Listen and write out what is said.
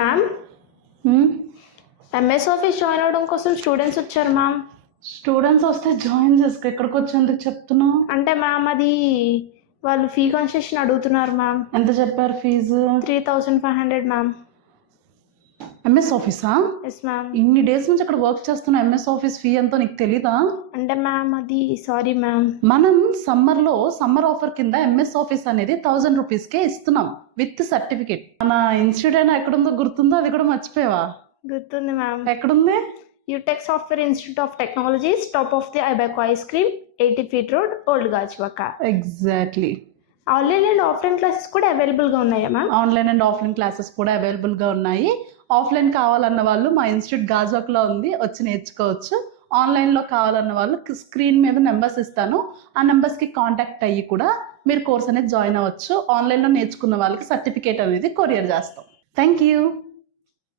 Ma'am MS office join అవడం కోసం students వచ్చారు మ్యామ్. స్టూడెంట్స్ వస్తే జాయిన్ చేసుకో, ఎక్కడికి వచ్చేందుకు చెప్తున్నావు? అంటే మ్యామ్ అది వాళ్ళు ఫీ కన్సెషన్ అడుగుతున్నారు మ్యామ్. ఎంత చెప్పారు ఫీజు? 3500 మ్యామ్. ఎంఎస్ ఆఫీసా? Yes ma'am. ఇన్ని డేస్ నుంచి అక్కడ వర్క్ చేస్తున్నా, ఎంఎస్ ఆఫీస్ ఫీ ఎంతో నీకు తెలీదా? అంటే మ్యామ్ అది సారీ మ్యామ్. మనం సమ్మర్ ఆఫర్ కింద ఎంఎస్ ఆఫీస్ అనేది 1000 రూపీస్కే ఇస్తున్నాం విత్ సర్టిఫికేట్. మన ఇన్స్టిట్యూట్ అయినా ఎక్కడుందో గుర్తుందో? అది కూడా మర్చిపోయావా? గుర్తుంది మ్యామ్. ఎక్కడుంది? Utech software institute of technologies, top of the Ibaco ice cream, 80 feet road, old Gajuwaka. Exactly. Online and offline classes కూడా అవైలబుల్గా ఉన్నాయా ma'am? Online and offline classes కూడా అవైలబుల్గా ఉన్నాయి. ఆఫ్లైన్ కావాలన్న వాళ్ళు మా ఇన్స్టిట్యూట్ గాజువాకలో ఉంది, వచ్చి నేర్చుకోవచ్చు. ఆన్లైన్లో కావాలన్న వాళ్ళు స్క్రీన్ మీద నెంబర్స్ ఇస్తాను, ఆ నెంబర్స్కి కాంటాక్ట్ అయ్యి కూడా మీరు కోర్స్ అనేది జాయిన్ అవ్వచ్చు. ఆన్లైన్లో నేర్చుకున్న వాళ్ళకి సర్టిఫికేట్ అనేది కొరియర్ చేస్తాం. Thank you.